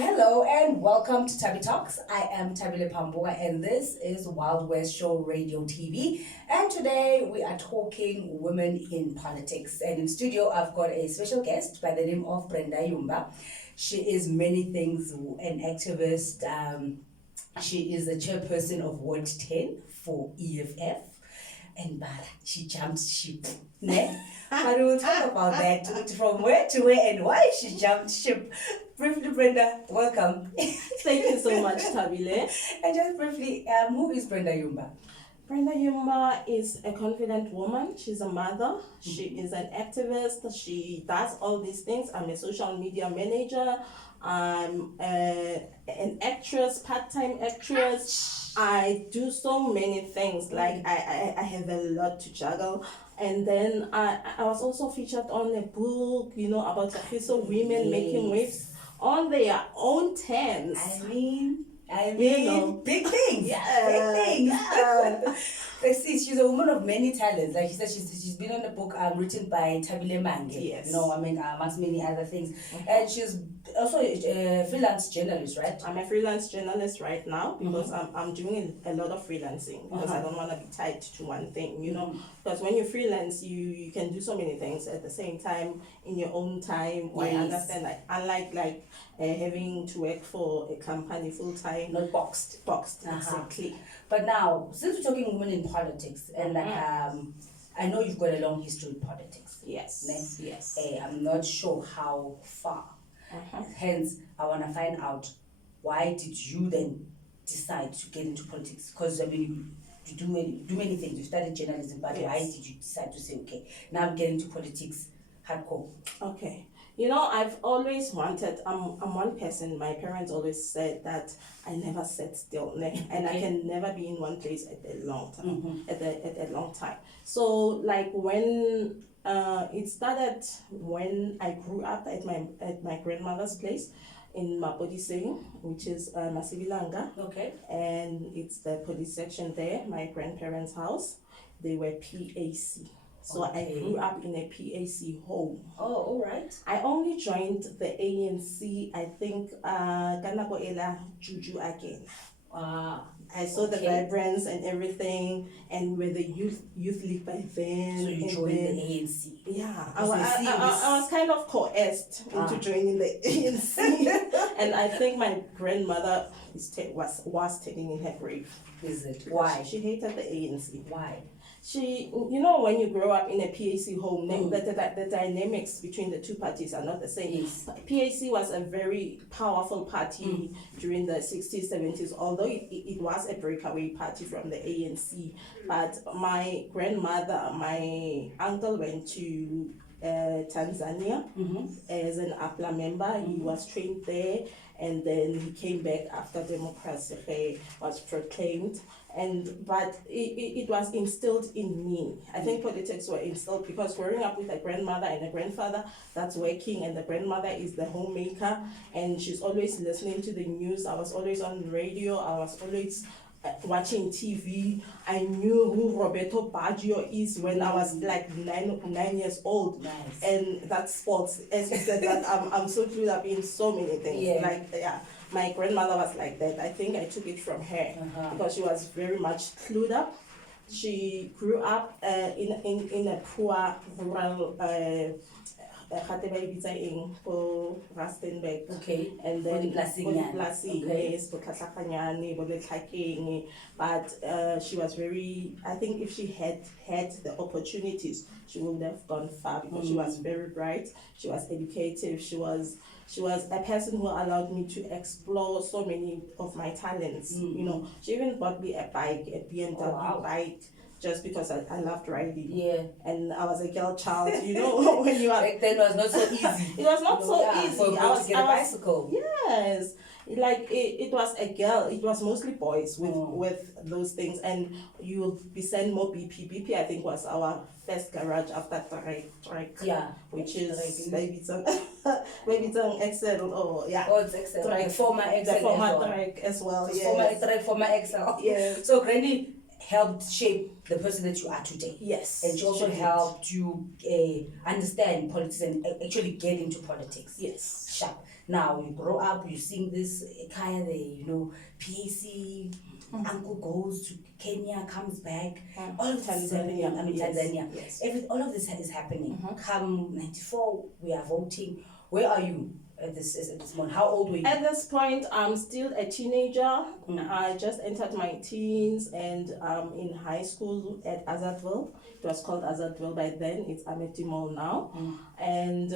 Hello and welcome to Tabby Talks. I am Thabile and this is Wild West Show Radio TV. And today we are talking women in politics. And in studio I've got a special guest by the name of Brenda Yumba. She is many things, an activist. She is the chairperson of Ward 10 for EFF. And she jumped ship. But we will talk about that, from where to where and why she jumped ship. Briefly, Brenda, welcome. Thank you so much, Thabile. And just briefly, who is Brenda Yumba? Brenda Yumba is a confident woman. She's a mother. She is an activist. She does all these things. I'm a social media manager. I'm an actress, part-time actress. I do so many things. Like I have a lot to juggle. And then I was also featured on a book, about Kagiso women making waves on their own terms. I mean, big things. Yeah. Big things. Yeah. See, she's a woman of many talents. Like she said, she's been on the book written by Thabile. Yes. Amongst many other things. And she's also a freelance journalist, right? I'm a freelance journalist right now because I'm doing a lot of freelancing because I don't want to be tied to one thing, Because when you freelance, you can do so many things at the same time in your own time. Yes. I understand, unlike having to work for a company full time. Not boxed. Exactly. But now, since we're talking women in politics, and I know you've got a long history in politics. Yes. Yes. I'm not sure how far. Hence, I want to find out, why did you then decide to get into politics? Because you do many things. You studied journalism, but why did you decide to say, okay, now I'm getting into politics hardcore? Okay. I've always wanted, I'm one person, my parents always said that I never sat still, and I can never be in one place at a long time, at a long time. So like when it started when I grew up at my grandmother's place in Mapodiseng, which is Masibilanga. Okay. And it's the police section there, my grandparents' house. They were PAC. So I grew up in a PAC home. Oh, all right. I only joined the ANC, I think, Kanako Ela Juju again. I saw the vibrance and everything, and with the youth league by then. So you joined the ANC? Yeah, I was kind of coerced into joining the ANC, and I think my grandmother was taking in her grave. Is it? Why? She hated the ANC. Why? She, when you grow up in a PAC home, the dynamics between the two parties are not the same. Yes. PAC was a very powerful party during the 60s, 70s, although it was a breakaway party from the ANC. But my grandmother, my uncle went to Tanzania as an APLA member. He was trained there, and then he came back after democracy was proclaimed. But it was instilled in me. I think politics were instilled because growing up with a grandmother and a grandfather that's working, and the grandmother is the homemaker, and she's always listening to the news. I was always on radio. I was always watching TV. I knew who Roberto Baggio is when I was like 9 years old. Nice. And that's sports. As you said, that I'm so clued up in so many things. My grandmother was like that. I think I took it from her because she was very much clued up. She grew up in a poor rural Rustenburg. Okay. And then Okay. But she was very, I think if she had the opportunities, she would have gone far because she was very bright, she was educative, she was a person who allowed me to explore so many of my talents. She even bought me a bike, a BMW bike, just because I loved riding. Yeah. And I was a girl child, when you are... Back then it was not so easy. It was not so easy. I was to get a bicycle. Yes. It was a girl, it was mostly boys with those things, and you will be sent more BP. BP, I think, was our first garage after Trike. Yeah. Which is maybe it's an XL or it's XL. Trike. Former XL. The former Trike as well. Yes. Former XL. Yeah. So Granny helped shape the person that you are today. Yes. And she also helped you understand politics and actually get into politics. Yes. Sharp. Now you grow up, you sing this kind of, you know, PAC, uncle goes to Kenya, comes back, all of this is happening. I mean, Yes, Tanzania. yes. All of this is happening. Come 94, we are voting. Where are you at this moment? How old were you? At this point, I'm still a teenager. I just entered my teens and in high school at Azadville. It was called Azadville by then. It's Amity Mall now. And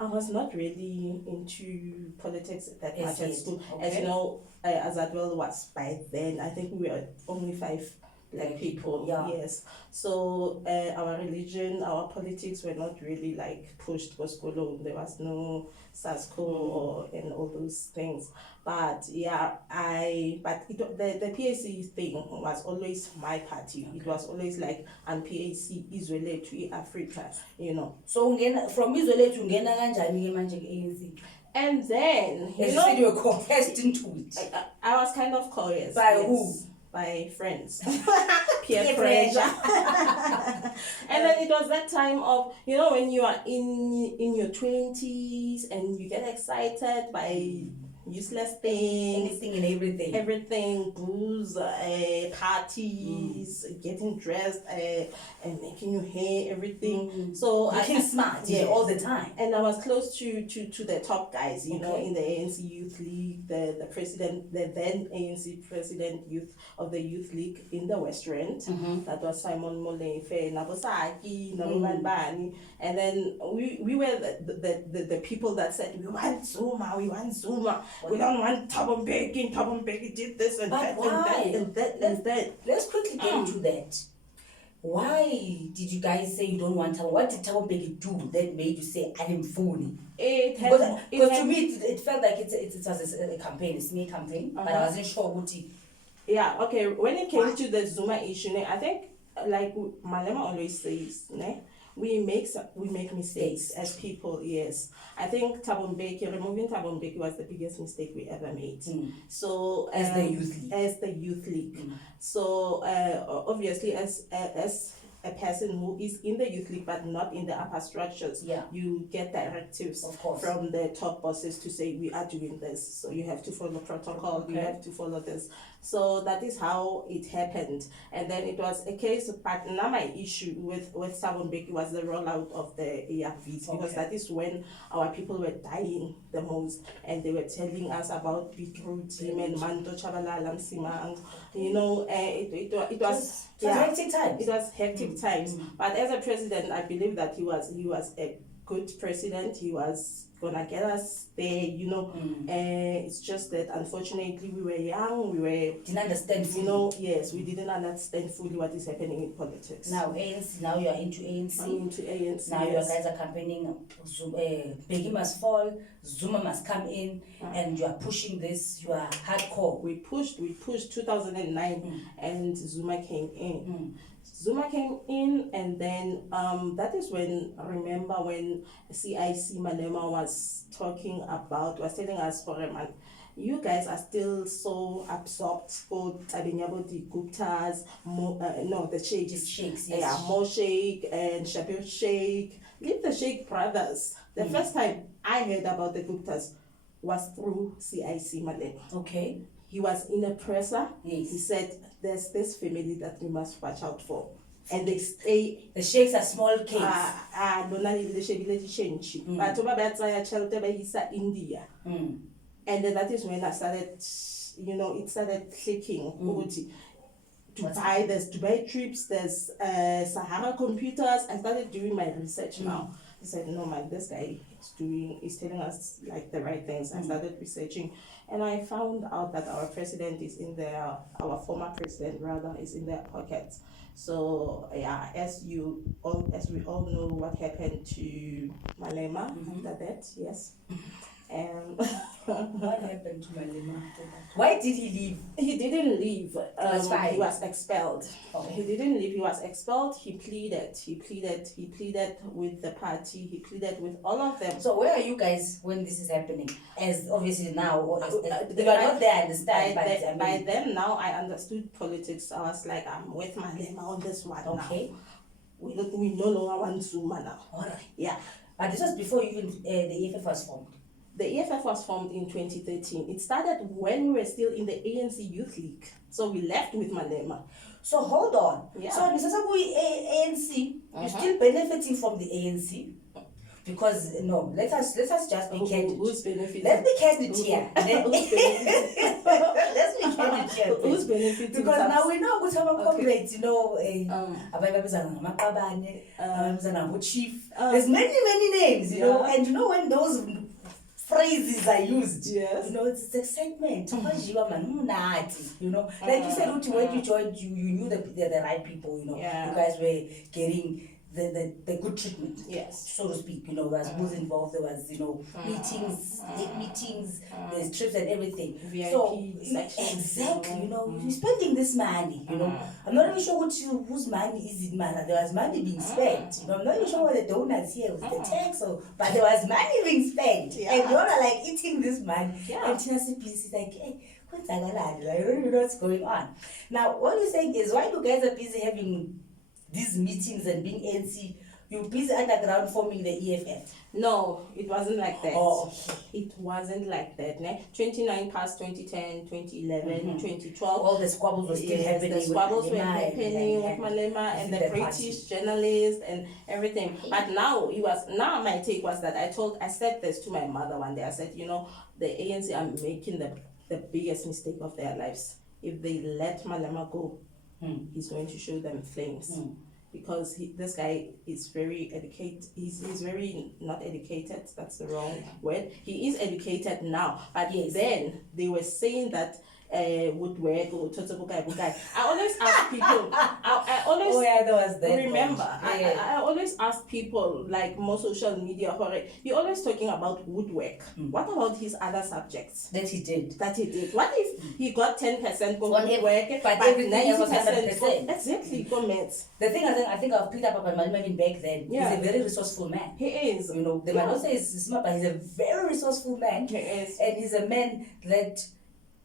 I was not really into politics that much at school. Okay. As you know, Azadville was by then, I think we were only 5 black people. Yeah. Yes. So our religion, our politics were not really like pushed for school. There was no SASCO and all those things. But yeah, the PAC thing was always my party. It was always like, and PAC Israel to Africa, you know. So from Israel to Ngena kanjani manje ANC? And then, you said you were coerced into it. I was kind of coerced. By who? By friends. Peer pressure. And then it was that time of, you know, when you are in your 20s and you get excited by useless things. Anything and everything. Booze, parties, getting dressed, and making your hair, everything. So looking smart all the time. And I was close to the top guys, you know, in the ANC Youth League, the president, the then ANC president of the Youth League in the West Rand. That was Simon Molefe, Nabosaki, Namubanbani. And then we were the people that said, we want Zuma. We don't want Thabo Mbeki. Thabo Mbeki did this and that and that. Let's quickly get into that. Why did you guys say you don't want Thabo? What did Thabo Mbeki do that made you say I'm phony? Because to me it felt like it was a campaign, a smear campaign, but I wasn't sure what it. Yeah, okay. When it came to the Zuma issue, I think like Malema always says, we make mistakes as people. Yes, I think removing Thabo Mbeki was the biggest mistake we ever made. So as the youth league. So obviously as a person who is in the youth league but not in the upper structures, you get directives from the top bosses to say we are doing this, so you have to follow protocol, you have to follow this. So that is how it happened. And then it was a case, but now my issue with Thabo Mbeki was the rollout of the ARVs, because that is when our people were dying the most, and they were telling us about beetroot and Mando Chabalala Simang. You know, it was hectic times. It was hectic times. But as a president, I believe that he was a good president. He was gonna get us there, you know. It's just that unfortunately we were young, didn't understand fully. You know, yes, we didn't understand fully what is happening in politics. Now ANC, now you are into ANC. I'm into ANC. Now you guys are campaigning. Mbeki must fall, Zuma must come in, and you are pushing this. You are hardcore. We pushed 2009, and Zuma came in. Zuma came in, and then that is when, I remember when CIC Malema was telling us, for a month, you guys are still so absorbed for the Guptas, the Sheikhs. Yeah, Mo Sheikh and Shabir Sheikh. Leave the Sheikh brothers. The first time I heard about the Guptas was through CIC Malema. Okay. He was in a presser. Yes. He said, there's this family that we must watch out for. And they stay. The Sheikhs are small kids. India. And then that is when I started, it started clicking. Dubai trips, there's Sahara computers. I started doing my research now. I said, no man, this guy is telling us like the right things. I started researching, and I found out that our president is in our former president rather is in their pockets. So yeah, as we all know what happened to Malema after that, yes. And what happened to Malema after that? Why did he leave? He didn't leave. He was expelled. Oh. He didn't leave. He was expelled. He pleaded with the party. He pleaded with all of them. So where are you guys when this is happening? As obviously now, you are not there. I understand. By then, now I understood politics. I was like, I'm with Malema on this one. Okay. Now. We no longer want Zuma now. All right. Yeah. But this was before even the EFF was formed. The EFF was formed in 2013. It started when we were still in the ANC Youth League. So we left with Malema. So hold on. Yeah. So ANC, you're still benefiting from the ANC? Because no, let us just be candid. Who's benefiting? Let's be candid here. Let's be candid here. Who's benefiting? Because now we know what our comrades, you know, chief. There's many names, you know, and you know when those phrases are used, yes, you know, it's excitement. You know, like you said, when you joined, you knew the right people, you know, you guys were getting the good treatment, yes, so to speak. You know, there was who's involved, there was, you know, meetings, there's trips and everything. VIP so sections, exactly, you know, you're spending this money, you know. I'm not even sure whose money is it, man. There was money being spent. You know, I'm not even sure what the donors here with the tax, but there was money being spent, and you're like eating this money. And Tina is like, hey, I don't know what's going on. Now, what you're saying is, while you guys are busy having these meetings and being ANC, you're busy underground forming the EFF. No, it wasn't like that. Oh. It wasn't like that. 29 past 2010, 2011, 2012. All the squabbles were still happening. The squabbles were happening with Malema and the British journalists and everything. But now my take was that I said this to my mother one day. I said, you know, the ANC are making the biggest mistake of their lives. If they let Malema go, he's going to show them flames. Because this guy is very educated. He's very not educated. That's the wrong word. He is educated now, but then they were saying that woodwork or bukai. I always ask people. I always remember. I always ask people, like more social media. He always talking about woodwork. What about his other subjects that he did? What if he got 10% for woodwork, but everything else was 90%? Exactly, for maths. The thing I think I've picked up about Malema even back then. He's a very resourceful man. He is. You know, the man also is smart, but he's a very resourceful man. He is. And he's a man that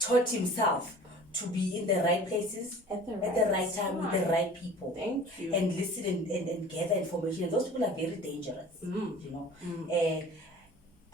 taught himself to be in the right places at the right time with the right people. Thank you. And listen and gather information. And those people are very dangerous. You know.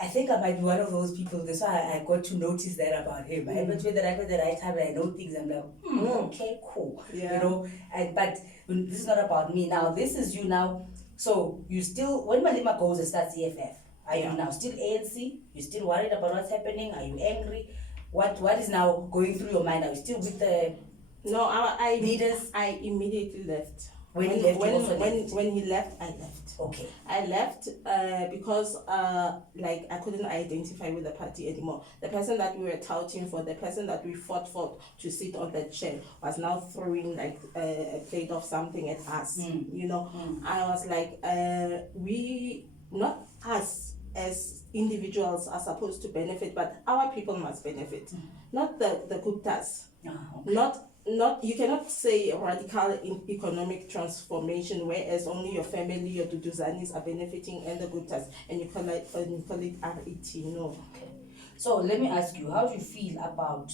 I think I might be one of those people. That's why I got to notice that about him. I went with the right time and I know things. I'm like, okay, cool. Yeah. You know. But this is not about me now. This is you now. So you still, when Malema goes and starts EFF, are you now still ANC? You still worried about what's happening? Are you angry? What is now going through your mind? Are you still with the leaders? I immediately left. When he left, I left. Okay. I left because I couldn't identify with the party anymore. The person that we were touting for, the person that we fought for to sit on that chair was now throwing like a plate of something at us. You know, I was like, we, not us as individuals are supposed to benefit, but our people must benefit, not the Guptas. Not you cannot say radical economic transformation whereas only your family, your Duduzanis are benefiting and the Guptas, and you call it RET. No. Okay. So let me ask you, how do you feel about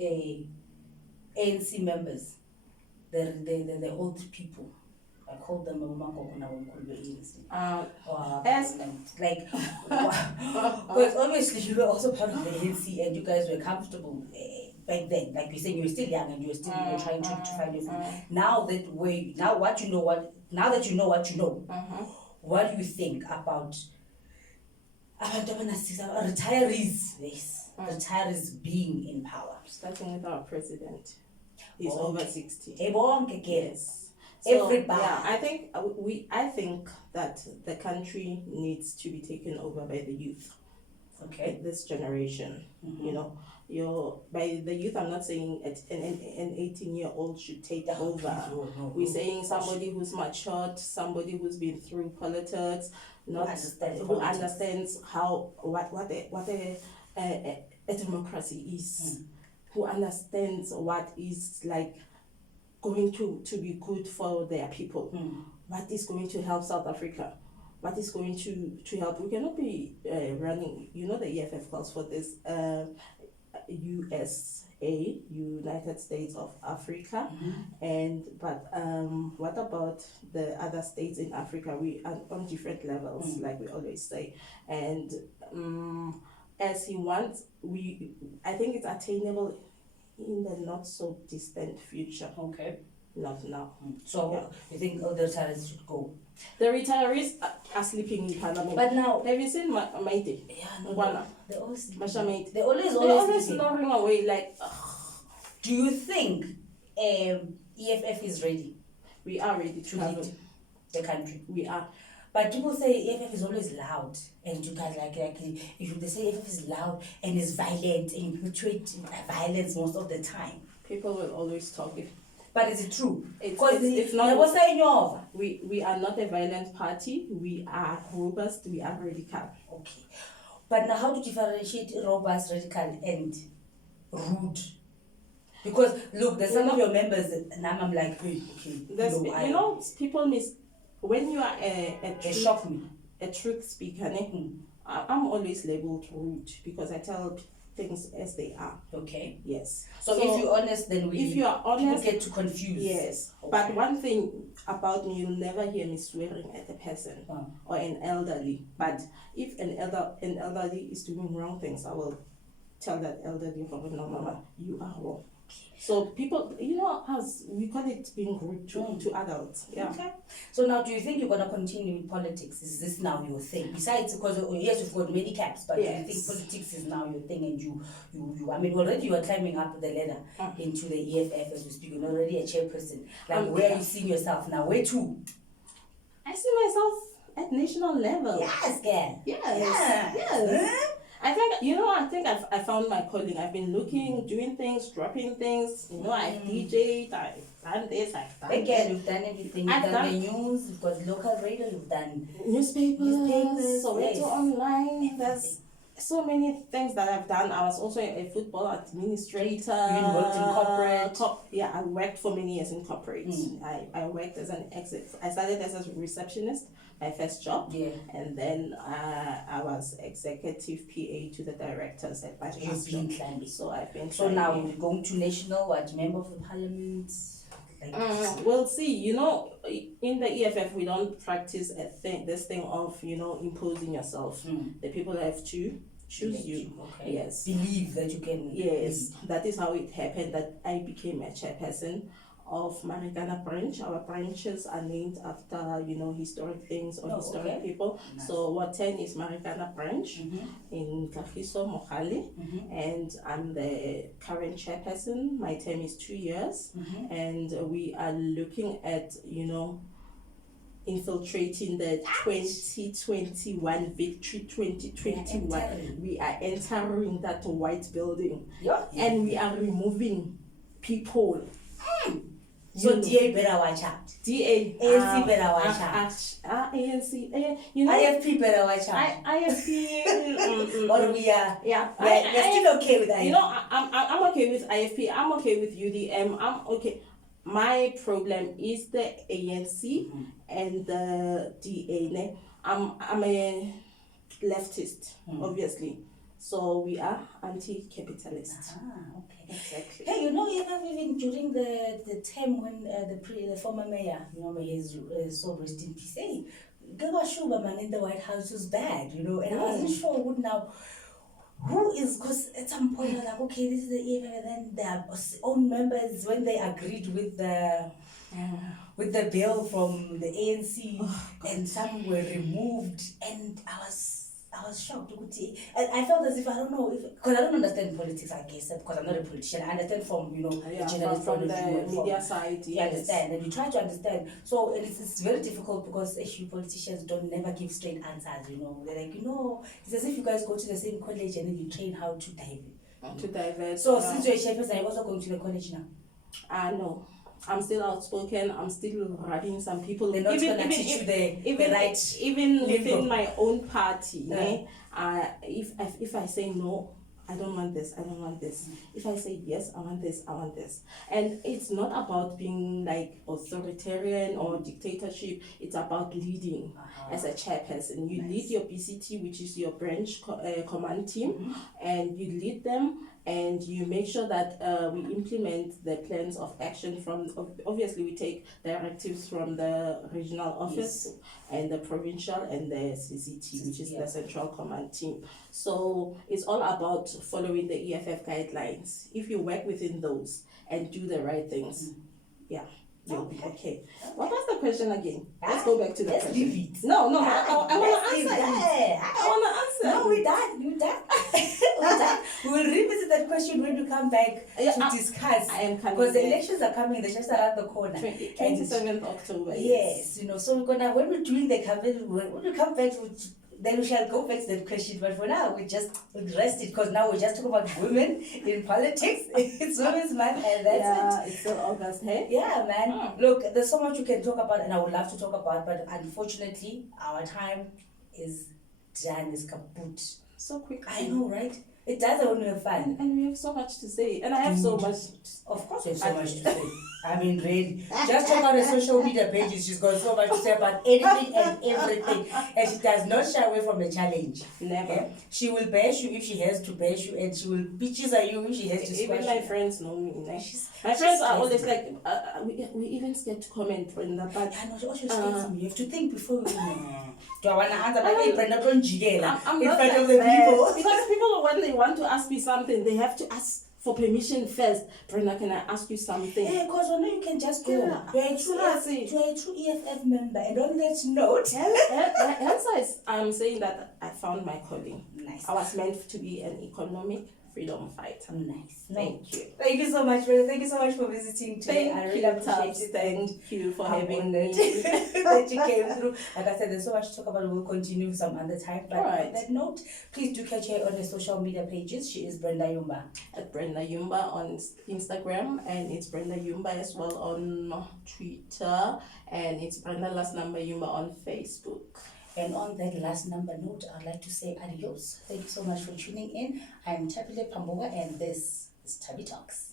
ANC members, the old people? I call them because obviously you were also part of the ANC and you guys were comfortable back then. Like you said, you were still young and you were still trying to find your feet. Now that you know what you know, what do you think about retirees? Yes, retirees being in power. Starting with our president, he's over 60. Yes. So, everybody. Yeah, I think that the country needs to be taken over by the youth. Okay. This generation, you know, by the youth, I'm not saying an 18-year-old should take over. We're saying somebody who's matured, somebody who's been through politics, who understands what a democracy is, who understands what is like going to be good for their people, what is going to help South Africa, what is going to help. We cannot be running, you know, the EFF calls for this USA, United States of Africa, but what about the other states in Africa? We are on different levels, like we always say, and as he wants. I think it's attainable in the not so distant future. Okay. Not now. So you think all the retirees should go? The retirees are sleeping in Parliament. But now, have you seen Maite? yeah, no, they're always They're always sleeping. snoring away like. Do you think EFF is ready We are ready to lead the country? We are. But people say EFF is always loud, and you guys if they say EFF is loud and is violent, and you perpetuate violence most of the time. People will always talk. But is it true? It's not. We are not a violent party. We are robust. We are radical. Okay. But now, how to differentiate robust, radical, and rude? Because look, there's some of your members that now I'm like, hey, okay. People miss when you are they shock me. A truth speaker. I'm always labeled rude because I tell things as they are. Okay. Yes. So if you're honest, then if you are honest, people get too confused. Yes. Okay. But one thing about me, you'll never hear me swearing at a person or an elderly. But if an elderly is doing wrong things, I will tell that elderly, no, mama, you are wrong. So people, as we call it being rude to adults. Yeah. Okay. So now, do you think you're gonna continue in politics? Is this now your thing? Besides, because yes, you've got many caps, but yes. Do you think politics is now your thing? And you I mean, already you are climbing up the ladder into the EFF as we speak. You're already a chairperson. Like, where are you seeing yourself now? Where to? I see myself at national level. Yes, girl. Yes. I think I found my calling. I've been looking, doing things, dropping things. I've DJ'd, I've done this, I've done again, you've done everything. You've done the news, you've got local radio, you've done newspapers, Soweto online. There's so many things that I've done. I was also a football administrator. You worked in corporate? I worked for many years in corporate. I worked as I started as a receptionist, my first job, and then I was executive PA to the directors at my last job. So I've been. So now you're going to national, member of the parliament? We'll see. In the EFF we don't practice this thing of imposing yourself. The people have to choose you. Okay. Yes. Believe that you can. Yes, that is how it happened that I became a chairperson of Marikana branch. Our branches are named after historic things or historic people. Nice. So Ward 10 is Marikana branch in Kagiso Mohale, and I'm the current chairperson. My term is 2 years, and we are looking at infiltrating the 2021 victory 2021. We are entering that white building, and we are removing people. So DA better watch out. DA, ANC better watch out. ANC, IFP better watch out. IFP, or we are, we're still okay with IFP. I'm okay with IFP. I'm okay with UDM. I'm okay. My problem is the ANC and the DA. I'm a leftist, obviously. So we are anti-capitalist. Okay. Exactly. Hey, even during the time when the former mayor, may his soul rest in peace, hey, Gabashuba man in the White House was bad, and I wasn't sure who is, because at some point I was like, okay, this is the EFF, and then their own members, when they agreed with the bill from the ANC, and some were removed, and I was shocked. And I felt as if I don't know because I don't understand politics. I guess because I'm not a politician. I understand from the journalist from the media side. You understand, and you try to understand. So it's very difficult because actually politicians don't never give straight answers. They're like it's as if you guys go to the same college and then you train how to divert. So since you're a chairperson, are you also going to the college now? No. I'm still outspoken. I'm still rubbing some people. They're not going to teach you the right. Even within my own party, if I say no, I don't want this. I don't want this. If I say yes, I want this. I want this. And it's not about being like authoritarian or dictatorship. It's about leading as a chairperson. You lead your BCT, which is your branch command team, and you lead them. and you make sure that we implement the plans of action from, obviously we take directives from the regional office and the provincial and the CCT, which is the Central Command Team. So it's all about following the EFF guidelines. If you work within those and do the right things, you'll be okay. What was the question again? Let's go back to the question. Leave it. No, I want to answer it. I want to answer. No, we're done. We're done. We're done. We will revisit that question when we come back to discuss. I am coming because the back. elections are coming. They're just around the corner. 27th October. Yes, so we're gonna, when we're doing the campaign, when we come back, then we shall go back to that question. But for now, we just rest it, because now we just talk about women in politics. It's Women's Month, and that's it. It's still August, hey? Yeah, man. Look, there's so much we can talk about, and I would love to talk about, but unfortunately, our time is done, is kaput. So quick. I know, right? It does when we have fun. And we have so much to say. And I have so much. Of course, we have so much to say. I mean, really. Just check out her social media pages. She's got so much to say about anything and everything. And she does not shy away from the challenge. Never. Okay? She will bash you if she has to bash you, and she will bitches at you if she has to squash Even my you. friends know me. My friends are always like, we even scared to comment, Brenda. But I know what you're saying. You have to think before you. Do I want to answer? But hey, Brenda, don't jiggle I'm in not front like of the that. people. Because people, when they want to ask me something, they have to ask for permission first. Brenda, can I ask you something? Yeah, because you can just go. Yeah, You're a true EFF member, and on that note, Hence, I'm saying that I found my calling. Nice. I was meant to be an economic freedom fighter. Nice. Thank you. Thank you so much, Brenda. Thank you so much for visiting today. I really appreciate it. Thank you for I'm having honored me. that you came through. Like I said, there's so much to talk about. We'll continue some other time. But on that note, please do catch her on her social media pages. She is Brenda Yumba. At Brenda Yumba on Instagram, and it's Brenda Yumba as well on Twitter, and it's Brenda last number Yumba on Facebook. And on that last number note, I'd like to say adios. Thank you so much for tuning in. I'm Thabile, and this is Thabile Talks.